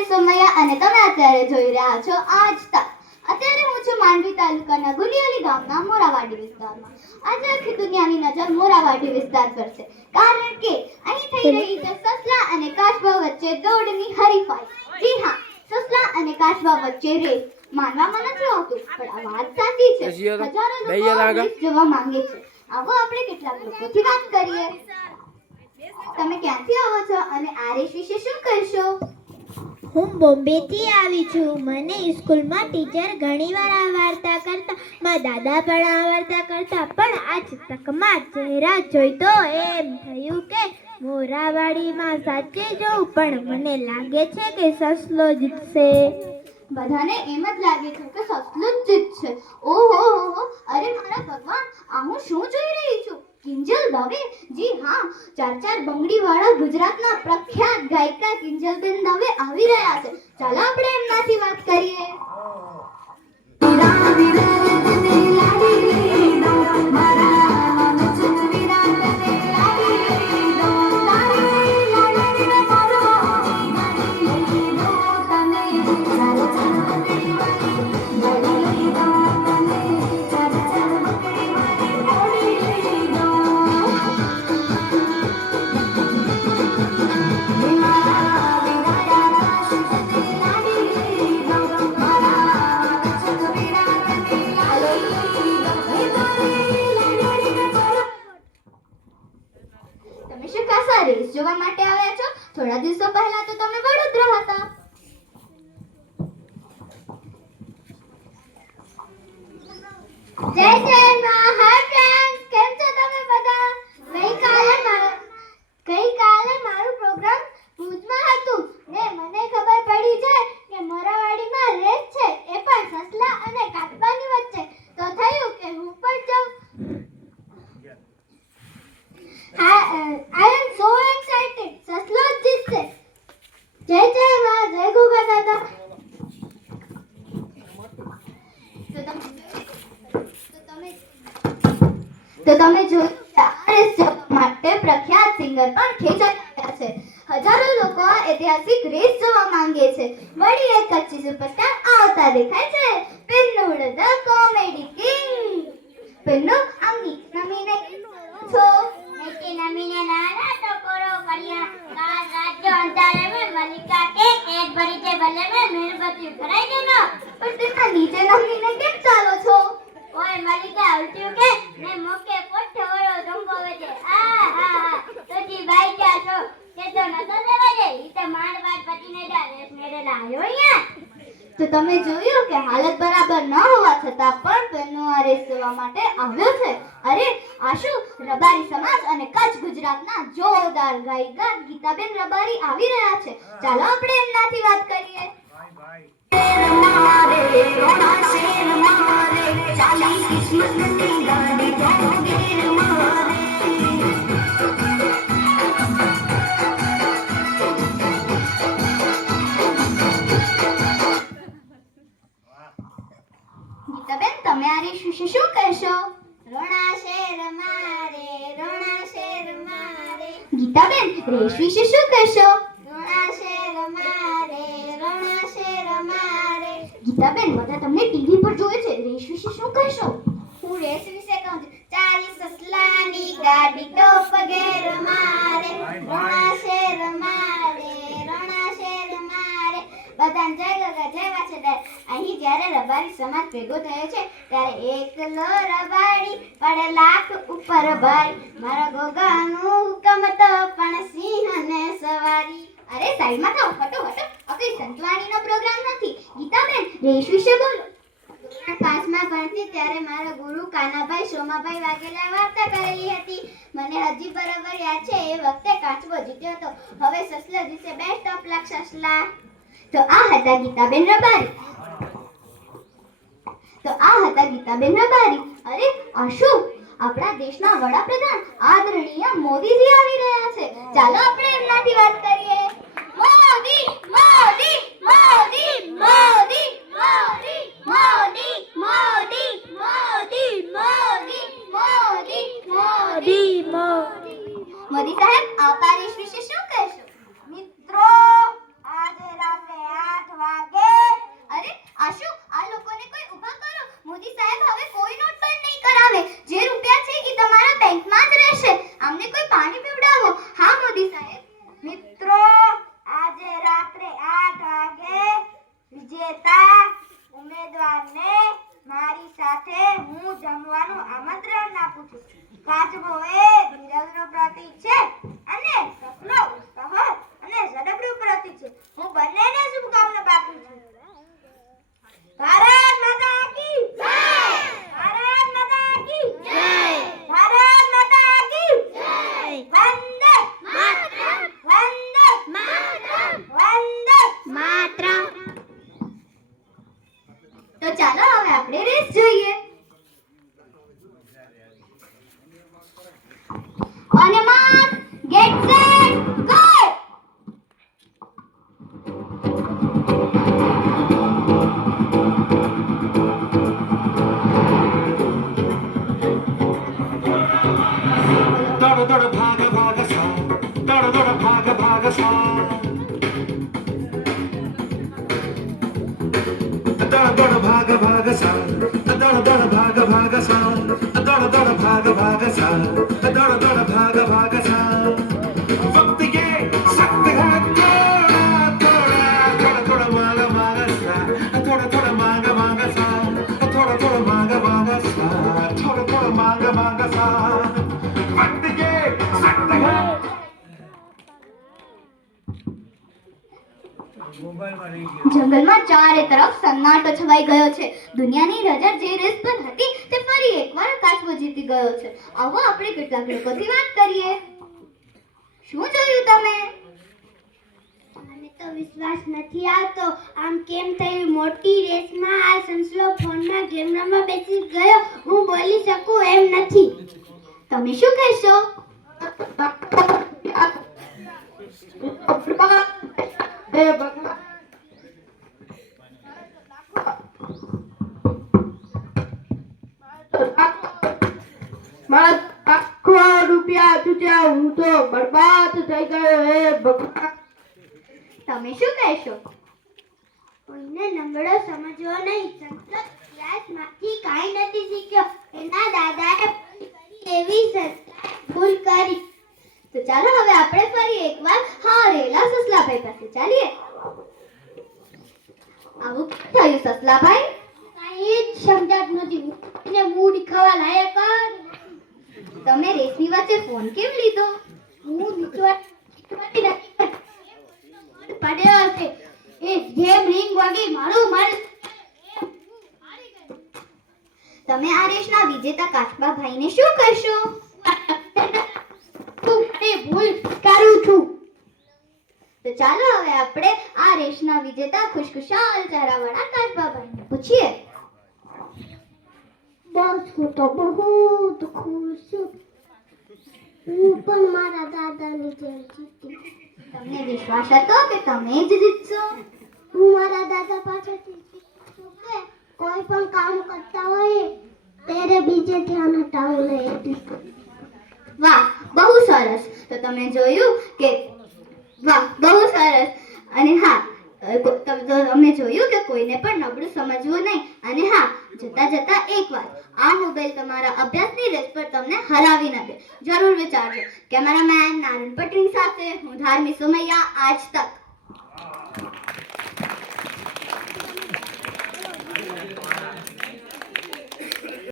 કવિ સોમૈયા અને તમે અત્યારે જોઈ રહ્યા છો આજ તક. અત્યારે હું છું માંડવી તાલુકાના ગુલિયાલી ગામના મોરાવાડી વિસ્તારમાં. આજે આખી દુનિયાની નજર મોરાવાડી વિસ્તાર પર છે, કારણ કે અહીં થઈ રહી છે સસલા અને કાચબા વચ્ચે દોડની હરીફાઈ. જી હા, સસલા અને કાચબા વચ્ચે રેસ. માનવામાં નથી આવતું, પણ આ વાત સાચી છે. હજારો લોકો રેસ જોવા માંગે છે. આવો આપણે કેટલાક લોકોથી વાત કરીએ. તમે ક્યાંથી આવો છો અને આ રેસ વિશે શું કહેશો? હું બોમ્બેથી આવી છું. મને સ્કૂલમાં ટીચર ઘણીવાર આ વાર્તા કરતા, મારા દાદા પણ આ વાર્તા કરતા, પણ આજ તકમાં ચહેરા જોઈ તો એમ થયું કે મોરાવાડીમાં સાચે જોઉં, પણ મને લાગે છે કે સસલો જીતશે. બધાને એમ જ લાગે છે કે સસલું જ જીતશે. ઓહો, અરે મારા ભગવાન, આ હું શું જોઈ રહી છું? કિંજલ દવે. જી હા, ચાર બંગડી વાળા ગુજરાતના પ્રખ્યાત ગાયિકા કિંજલબેન દવે આવી રહ્યા છે. ચાલો આપણે એમનાથી વાત કરીએ. તમે શું ખાસા રેસ જોવા માટે આવ્યા છો? થોડા દિવસો પહેલા તો તમે વડોદરા હતા. જય જય માં. હાય ફ્રેન્ડ્સ, કેમ છો તમે બધા? ગઈકાલે મારું પ્રોગ્રામ ભુજમાં હતું ને મને ખબર પડી છે કે મોરાવાડીમાં રેસ છે, એ પણ સસલા અને કાચબાની વચ્ચે. તો થયું કે હું પણ જાઉં. I am so excited. સસલો જ જીતશે. જય જય માં. જય ગોગા દાદા. તો તમે જોયું કે આ રેસ જોવા માટે પ્રખ્યાત સિંગર પણ ખેંચાઈ રહ્યા છે. હજારો લોકો આ ઐતિહાસિક રેસ જોવા માંગે છે. વળી એક કચ્છી સુપરસ્ટાર આવતા દેખાય છે. પિન્નુડ ધ કોમેડી કિંગ. પિન્નુ, આમ નમીને છો. નમીને નાના તો કોરો કરિયા કા રાજ્ય અંતારે મે મલિકા કે પેટ ભરી છે ભલે મે મીણબત્તી કરાઈ દેનો. પણ તેના નીચે નમીને કેમ ચાલો છો? ઓય મલિકા ઉલ્ટ્યું કે ને મોકે પોઠો વળો ધંગોવે છે. આ તોજી બાઈ જા છો કે તો નતો દેવા દે. ઈ તો માંડ વાત પતિને જા રેસ મેરે લાયો અહીંયા. તો તમે જોયું કે હાલત બરાબર ન હોવા છતાં પણ પેન્નુ આ રેસ જોવા માટે આવ્યો છે. અરે આ શું, રબારી સમાજ અને કચ્છ ગુજરાતના જોરદાર ગાયિકા ગીતાબેન રબારી આવી રહ્યા છે. ચાલો આપણે એમનાથી વાત કરીએ. ગીતાબેન, તમે આ રેસ વિશે શું કહેશો? રોણા શેર મારે, રોણા શેર મારે. ગીતાબેન, રેસ વિશે શું કહેશો? રોણા શેર મારે, રોણા શેર મારે. ગીતાબેન, બધા તમને ટીવી પર જોવે છે, રેસ વિશે શું કહેશો? હું રેસ વિશે કહું છું. 40 સસલાની ગાડી તો પગેર મારે, રોણા શેર મારે, રોણા શેર મારે. બધાને જય ગગા જય વાછડા. અહીં જ્યારે રબારી સમાજ ભેગો થયો છે ત્યારે એકલો રબારી પડે લાખ ઉપર ભાઈ. મારા ગોગાનું હુકમ તો પણ સિંહને સવારી. અરે સાઈડમાં થાઓ, હટો હટો. આ કઈ સંતવાણીનો પ્રોગ્રામ નથી. ગીતાબેન, રેસ વિશે બોલો. પાંચમા ભણતી ત્યારે મારા ગુરુ કાનાભાઈ સોમાભાઈ વાઘેલા વાર્તા કરેલી હતી. મને હજી બરાબર યાદ છે. એ વખતે કાચબો જીત્યો હતો. હવે સસલો જીતશે. બેસ્ટ ઓફ લક સસલા. તો આ હતા ગીતાબેન રબારી. અરે આ શું, આપણા દેશના વડાપ્રધાન આદરણીય મોદીજી આવી રહ્યા છે. ચાલો આપણે એમનાથી વાત કરીએ. મોદી મોદી મોદી મોદી મોદી મોદી મોદી મોદી મોદી મોદી મોદી મોદી સાહેબ, આપ આ રેસ વિશે શું કહેશો? મિત્રો, આજે રાતે કાચબો એ ધીરજનો પ્રતીક છે અને સપનો સાહસ અને ઝડપનું પ્રતીક છે. હું બંનેને શુભકામના પાઠવું છું. ભારત માતા કી જય! ભારત માતા કી જય! ભારત માતા કી જય! વંદે માતરમ! વંદે માતરમ! વંદે માતરમ. તો ચાલો હવે આપણે રેસ જોઈએ. On your mark, get set, go! दौड़ दौड़ भाग भाग सा दौड़ दौड़ भाग भाग सा दौड़ दौड़ भाग भाग सा दौड़ दौड़ भाग भाग सा दौड़ दौड़ भाग भाग सा दौड़ दौड़ भाग भाग सा वक्त ये सख्त है थोड़ा थोड़ा थोड़ा मांग मांग सा थोड़ा थोड़ा मांग मांग सा थोड़ा थोड़ा मांग मांग सा थोड़ा थोड़ा मांग मांग सा वक्त ये सख्त है જંગલમાં ચારે તરફ સન્નાટો છવાઈ ગયો છે. દુનિયાની નજર જે રેસ પર હતી તે ફરી એકવાર કાચબો જીતી ગયો છે. આવો આપણે કેટલાક લોકોથી વાત કરીએ. શું જોયું તમે? મને તો વિશ્વાસ નથી આવતો. આમ કેમ થયું? મોટી રેસમાં આ સંસલો ફોનમાં ગેમ રમવા બેસી ગયો. હું બોલી શકું એમ નથી. તમે શું કહેશો? મારા આખો રૂપિયા ચૂટ્યા, હું તો બરબાદ થઈ ગયો. હે ભગવાન! તમે શું કહેશો? કોઈને નંબરો સમજવો નહીં. સંસલો ક્લાસમાંથી કાંઈ નથી શીખ્યો. એના દાદાએ એવી ભૂલ કરી. તો ચાલો હવે આપણે ફરી એકવાર હારેલા સસલાભાઈ પાસે ચાલીએ. આવું કેમ થયું સસલાભાઈ? કાંઈ જ સમજાતું નથી. એને મૂડ ખાવા લાયક જ તમે રેસની વચ્ચે ફોન કેમ લીધો? હું નીચવાતી નથી. પડ્યો હશે. એ જેમ રિંગ વાગી મારું તમે આ રેસના વિજેતા કાચબા ભાઈને શું કહેશો? ભૂલ કરું છું. તો ચાલો હવે આપણે આ રેસના વિજેતા ખુશખુશાલ ચહેરાવાળા કાચબા ભાઈને પૂછીએ. બસ હું તો બહુ ખુશ છું. હું પણ મારા દાદાની જેમ જીતી. તમને વિશ્વાસ હતો કે તમે જ જીતશો? હું મારા દાદા પાસેથી શીખું છું કે કોઈ પણ કામ કરતા હોય ત્યારે બીજે ધ્યાન હટાવવું નહીં. વાહ, બહુ સરસ. તો તમે જોયું કે વાહ, બહુ સરસ. અને હા, તમે જોયું કે કોઈને પણ નબળું સમજવું નહીં. અને હા, જતા જતા એક વાત, આ મોબાઈલ તમારા અભ્યાસની રેસ પર તમને હરાવી ન દે. જરૂર વિચારજો. કેમેરામેન નારાયણ પટેલ સાથે હું ધાર્મી સુમૈયા, આજ તક.